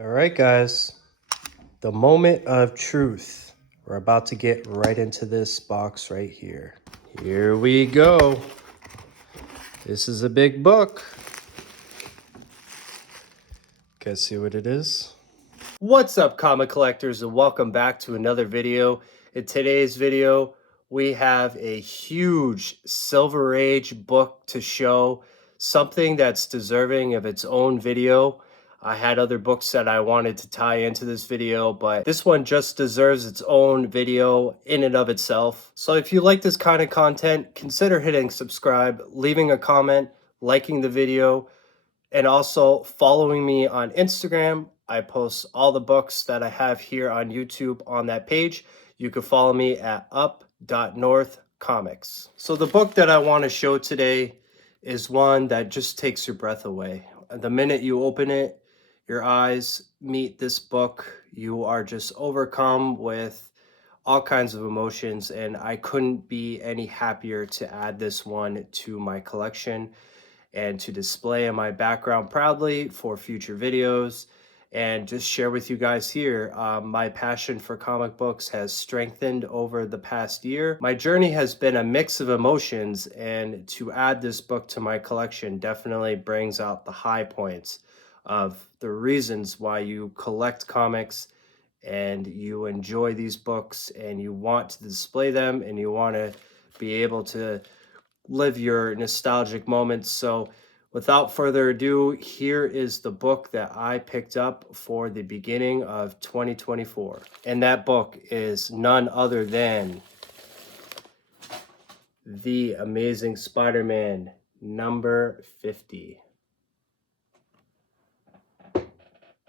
All right, guys, the moment of truth. We're about to get right into this box right here. Here we go. This is a big book. Guys, see what it is? What's up, comic collectors, and welcome back to another video. In today's video, we have a huge Silver Age book to show, something that's deserving of its own video. I had other books that I wanted to tie into this video, but this one just deserves its own video in and of itself. So if you like this kind of content, consider hitting subscribe, leaving a comment, liking the video, and also following me on Instagram. I post all the books that I have here on YouTube on that page. You can follow me at up.northcomics. So the book that I want to show today is one that just takes your breath away. The minute you open it, your eyes meet this book, you are just overcome with all kinds of emotions, and I couldn't be any happier to add this one to my collection and to display in my background proudly for future videos and just share with you guys here. My passion for comic books has strengthened over the past year. My journey has been a mix of emotions, and to add this book to my collection definitely brings out the high points of the reasons why you collect comics and you enjoy these books and you want to display them and you want to be able to live your nostalgic moments. So without further ado, here is the book that I picked up for the beginning of 2024. And that book is none other than The Amazing Spider-Man number 50.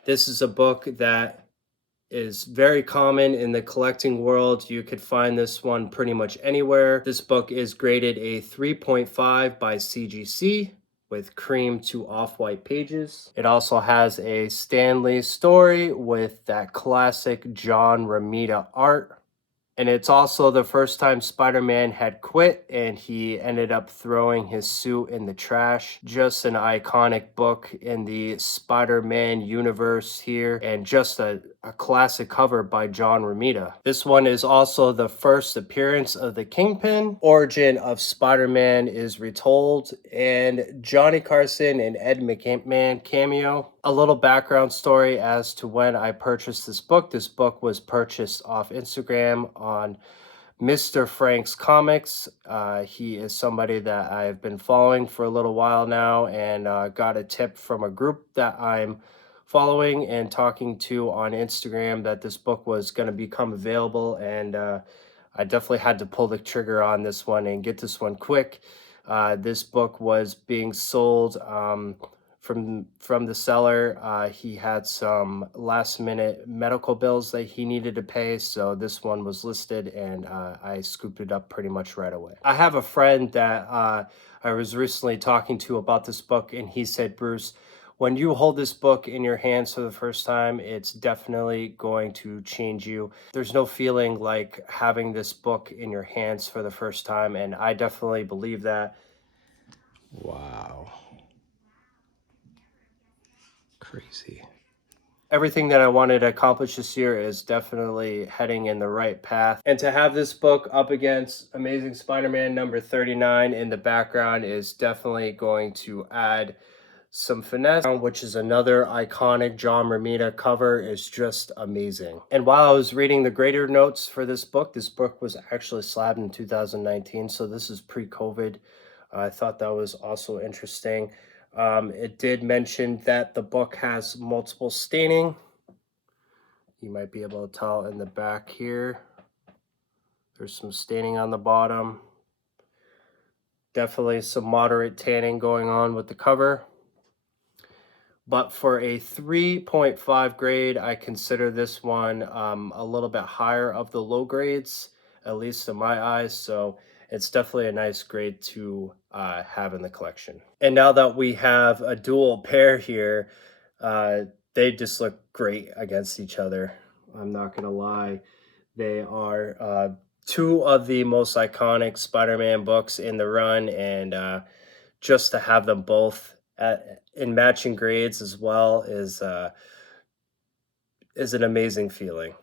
This is a book that is very common in the collecting world. You could find this one pretty much anywhere. This book is graded a 3.5 by CGC with cream to off-white pages. It also has a Stan Lee story with that classic John Romita art. And it's also the first time Spider-Man had quit and he ended up throwing his suit in the trash. Just an iconic book in the Spider-Man universe here, and just a classic cover by John Romita. This one is also the first appearance of the Kingpin. Origin of Spider-Man is retold, and Johnny Carson and Ed McMahon cameo. A little background story as to when I purchased this book. This book was purchased off Instagram on Mr. Frank's Comics. He is somebody that I've been following for a little while now, and got a tip from a group that I'm following and talking to on Instagram that this book was going to become available, and I definitely had to pull the trigger on this one and get this one quick. This book was being sold from the seller. He had some last minute medical bills that he needed to pay, so this one was listed, and I scooped it up pretty much right away. I have a friend that I was recently talking to about this book, and he said, Bruce, when you hold this book in your hands for the first time, it's definitely going to change you. There's no feeling like having this book in your hands for the first time, and I definitely believe that. Wow. Crazy. Everything that I wanted to accomplish this year is definitely heading in the right path. And to have this book up against Amazing Spider-Man number 39 in the background is definitely going to add some finesse, which is another iconic John Romita cover, is just amazing. And while I was reading the grader notes for this book was actually slabbed in 2019, so this is pre-COVID. I thought that was also interesting. It did mention that the book has multiple staining. You might be able to tell in the back here. There's some staining on the bottom. Definitely some moderate tanning going on with the cover. But for a 3.5 grade, I consider this one a little bit higher of the low grades, at least in my eyes. So it's definitely a nice grade to have in the collection. And now that we have a dual pair here, they just look great against each other. I'm not gonna lie. They are two of the most iconic Spider-Man books in the run, and just to have them both in matching grades as well is is an amazing feeling.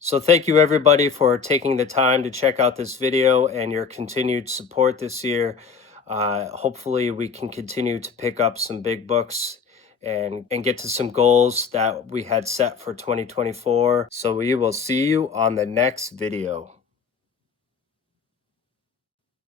So thank you everybody for taking the time to check out this video and your continued support this year. Hopefully we can continue to pick up some big books and get to some goals that we had set for 2024. So we will see you on the next video.